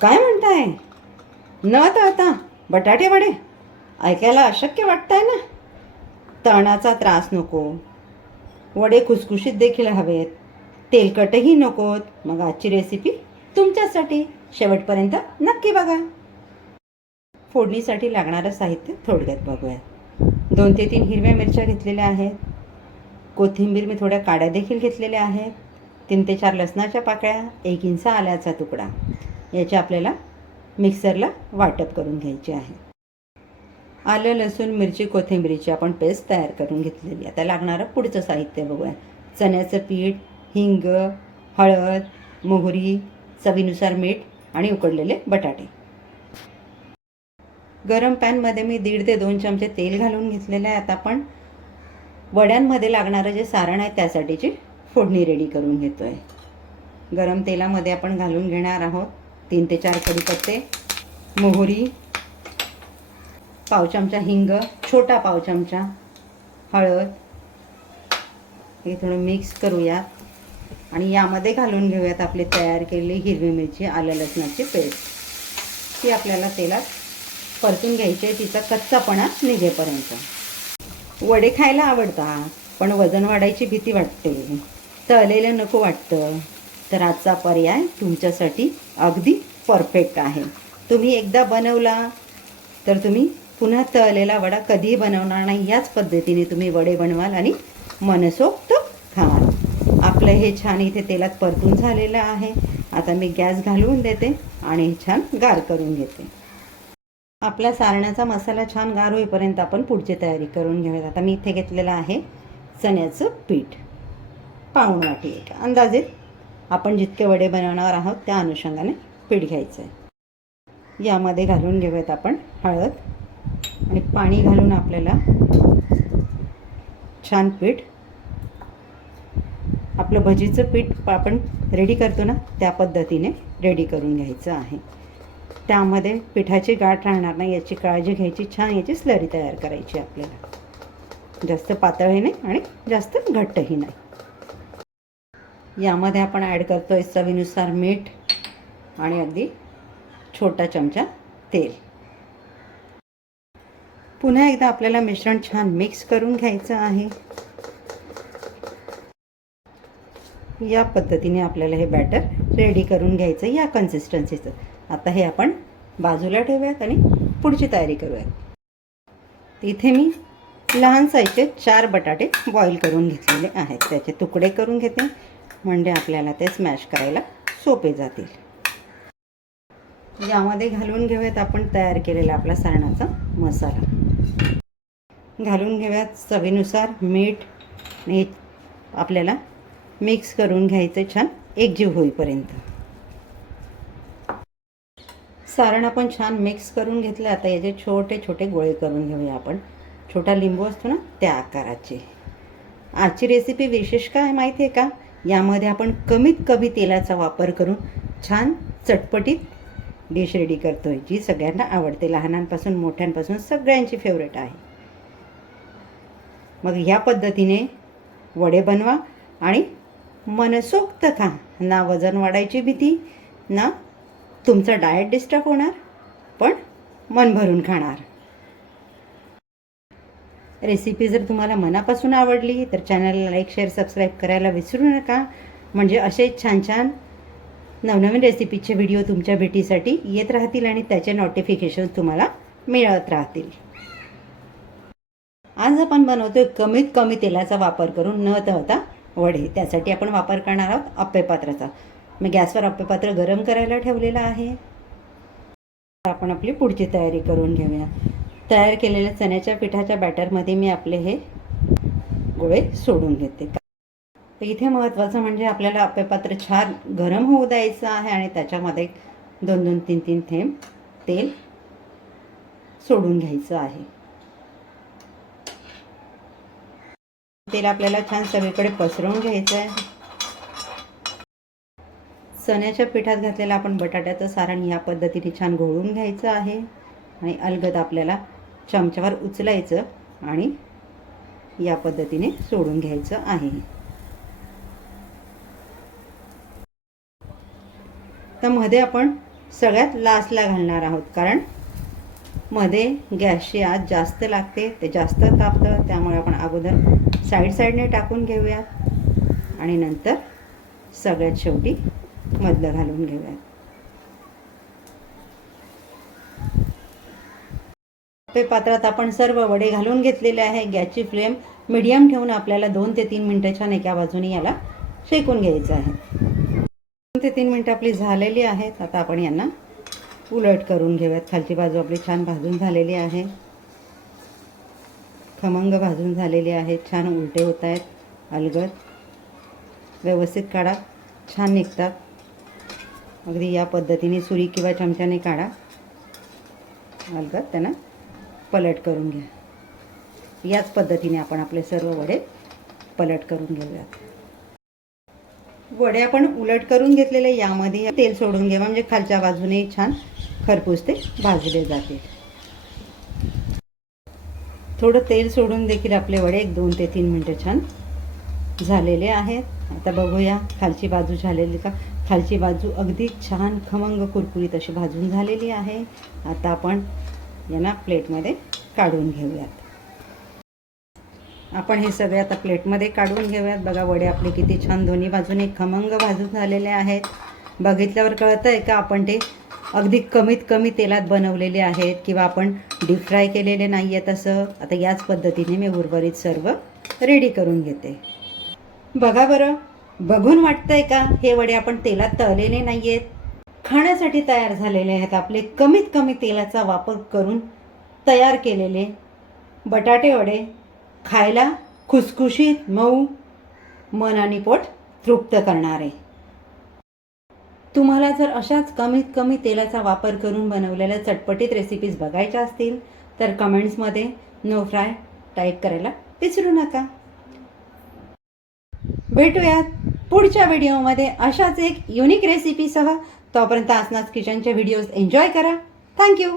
काय म्हणताय? न तळता बटाटे वडे? ऐकायला अशक्य वाटतंय ना. तळणाचा त्रास नको, वडे खुसखुशीत देखील हवेत, तेलकटही नकोत. मग आजची रेसिपी तुमच्यासाठी. शेवटपर्यंत नक्की बघा. फोडणीसाठी लागणारं साहित्य थोडक्यात बघूया. 2 ते 3 हिरव्या मिरच्या घेतलेल्या आहेत. कोथिंबीर मी थोड्या काड्या देखील घेतलेल्या आहेत. 3 ते 4 लसणाच्या पाकळ्या, 1 इंच आल्याचा तुकडा. याचे आपल्याला मिक्सरला वाटप करून घ्यायचे आहे. आलं, लसूण, मिरची, कोथिंबीरीची आपण पेस्ट तयार करून घेतलेली. आता लागणारं पुढचं साहित्य बघूया. चण्याचं पीठ, हिंग, हळद, मोहरी, चवीनुसार मीठ आणि उकडलेले बटाटे. गरम पॅनमध्ये मी 1.5 ते 2 चमचे तेल घालून घेतलेलं आहे. आता आपण वड्यांमध्ये लागणारं जे सारण आहे त्यासाठीची फोडणी रेडी करून घेतो आहे. गरम तेलामध्ये आपण घालून घेणार आहोत 3 ते 4 कढीपत्ते, मोहरी, पाव चमचा हिंग, छोटा पाव चमचा हळद. हे थोडं मिक्स करूयात आणि यामध्ये घालून घेऊयात आपली तयार केलेली हिरवी मिरची, आलं लसणाची पेस्ट. ती आपल्याला तेलात परतून घ्यायची आहे, तिचा कच्चापणा निघेपर्यंत. वडे खायला आवडतात पण वजन वाढायची भीती वाटते, तळलेलं नको वाटतं, तर आजचा पर्याय तुमच्यासाठी अगदी परफेक्ट आहे. तुम्ही एकदा बनवला तर तुम्ही पुन्हा तळलेला वडा कधीही बनवणार नाही. याच पद्धतीने तुम्ही वडे बनवाल आणि मनसोक्त खाल. आपलं हे छान इथे तेलात परतून झालेलं आहे. आता मी गॅस घालवून देते आणि छान गार करून घेते. आपला सारणाचा मसाला छान गार होईपर्यंत आपण पुढची तयारी करून घेऊयात. आता मी इथे घेतलेलं आहे चण्याचं पीठ, पाऊण वाटी. एक अंदाजे आपण जितके वडे बनवणार आहोत त्या अनुषंगाने पीठ घ्यायचं आहे. यामध्ये घालून घेऊयात आपण हळद आणि पाणी घालून आपल्याला छान पीठ, आपलं भजीचं पीठ आपण रेडी करतो ना त्या पद्धतीने रेडी करून घ्यायचं आहे. त्यामध्ये पिठाची गाठ राहणार नाही याची काळजी घ्यायची. छान याची स्लरी तयार करायची आपल्याला. जास्त पातळही नाही आणि जास्त घट्टही नाही. यामध्ये आपण ॲड करतोय चवीनुसार मीठ आणि अगदी छोटा चमचा तेल. पुन्हा एकदा आपल्याला मिश्रण छान मिक्स करून घ्यायचं आहे. या पद्धतीने आपल्याला हे बॅटर रेडी करून घ्यायचं या कन्सिस्टन्सीचं. आता हे आपण बाजूला ठेवूयात आणि पुढची तयारी करूयात. इथे मी लहान साईजचे 4 बटाटे बॉईल करून घेतलेले आहेत. त्याचे तुकडे करून घेते म्हणजे आपल्याला ते स्मॅश करायला सोपे जातील. यामध्ये घालून घेऊयात आपण तयार केलेला आपला सारणाचा मसाला. घालून घेऊयात चवीनुसार मीठ. हे आपल्याला मिक्स करून घ्यायचं छान एकजीव होईपर्यंत. सारण आपण छान मिक्स करून घेतलं. आता याचे छोटे छोटे गोळे करून घेऊया आपण. छोटा लिंबू असतो ना त्या आकाराचे. आजची रेसिपी विशेष काय माहिती आहे का? यामध्ये आपण कमीत कमी तेलाचा वापर करून छान चटपटीत डिश रेडी करतो आहे, जी सगळ्यांना आवडते. लहानांपासून मोठ्यांपासून सगळ्यांची फेवरेट आहे. मग ह्या पद्धतीने वडे बनवा आणि मनसोक्त खा. ना वजन वाढायची भीती, ना तुमचा डाएट डिस्टर्ब होणार, पण मन भरून खाणार. रेसिपी जर तुम्हाला मनापासून आवडली तर चॅनलला लाईक, शेअर, सबस्क्राईब करायला विसरू नका. म्हणजे असे छान छान नवनवीन रेसिपीचे व्हिडिओ तुमच्या भेटीसाठी येत राहतील आणि त्याचे नोटिफिकेशन तुम्हाला मिळत राहतील. आज आपण बनवतोय कमीत कमी तेलाचा वापर करून न तळता वडे. त्यासाठी आपण वापर करणार आहोत अप्पेपात्राचा. मी गॅसवर अप्पेपात्र गरम करायला ठेवलेलं आहे. आपण आपली पुढची तयारी करून घेऊया. तयार केलेल्या चण्याच्या पिठाच्या बॅटरमध्ये मी आपले हे गोळे सोडून घेते. तर इथे महत्त्वाचं म्हणजे आपल्याला अप्पेपात्र छान गरम होऊ द्यायचं आहे आणि त्याच्यामध्ये 2-2, 3-3 थेंब तेल सोडून घ्यायचं आहे. तेल आपल्याला छान सगळीकडे पसरवून घ्यायचं आहे. चण्याच्या पिठात घातलेलं आपण बटाट्याचं सारण या पद्धतीने छान घोळून घ्यायचं आहे आणि अलगद आपल्याला चमच्यावर उचलायचं आणि या पद्धतीने सोडून घ्यायचं आहे. तर मध्ये आपण सगळ्यात लास्टला घालणार आहोत, कारण मध्ये गॅसची आग जास्त लागते, ते जास्त तापतं. त्यामुळे आपण अगोदर साईडने टाकून घेऊयात आणि नंतर सगळ्यात शेवटी मधलं घालून घेऊयात. पात्रात आपण सर्व वडे घालून घेतलेले आहे. गॅसची फ्लेम मीडियम ठेवून आपल्याला 2 ते 3 मिनटं छान एका बाजूने याला शेकून घ्यायचं आहे. 2 ते 3 मिनटं आपली झालेली आहेत. आता आपण यांना उलट करून घेऊयात. खालची बाजू आपली छान भाजून झालेली आहे, खमंग भाजून झालेली आहे. छान उलटे होत आहेत, अलगद व्यवस्थित काढा, छान निघतात. अगदी या पद्धतीने सुरी किंवा चमच्याने काढा, अलगद त्यांना पलट करून घ्या. याच पद्धतीने आपण आपले सर्व वडे पलट करून घेऊयात. वडे आपण उलट करून घेतलेले, यामध्ये तेल सोडून घ्या, म्हणजे खालच्या बाजूने छान खरपूस ते भाजले जातील. थोडं तेल सोडून देखील आपले वडे 2 ते 3 मिनटं छान झालेले आहेत. आता बघूया खालची बाजू झालेली का. खालची बाजू अगदी छान खमंग कुरकुरीत अशी भाजून झालेली आहे. आता आपण यांना प्लेटमध्ये काढून घेऊयात. आपण हे सगळे आता प्लेटमध्ये काढून घेऊयात. बघा वडे आपले किती छान दोन्ही बाजूने खमंग भाजून झालेले आहेत. बघितल्यावर कळतं आहे का आपण ते अगदी कमीत कमी तेलात बनवलेले आहेत किंवा आपण डीप फ्राय केलेले नाही आहेत असं. आता याच पद्धतीने मी उर्वरित सर्व रेडी करून घेते. बघा बरं, बघून वाटतंय का हे वडे आपण तेलात तळलेले नाही आहेत, खाण्यासाठी तयार झालेले आहेत. आपले कमीत कमी तेलाचा वापर करून तयार केलेले बटाटे वडे, खायला खुसखुशीत, मऊ, मन आणि पोट तृप्त करणारे. तुम्हाला जर अशाच कमीत कमी तेलाचा वापर करून बनवलेल्या चटपटीत रेसिपीज बघायच्या असतील तर कमेंट्समध्ये नो फ्राय टाईप करायला विसरू नका. भेटूयात पुढच्या व्हिडिओमध्ये अशाच एक युनिक रेसिपीसह. तोपर्यंत आसनास किचनचे व्हिडिओज एन्जॉय करा. थँक्यू.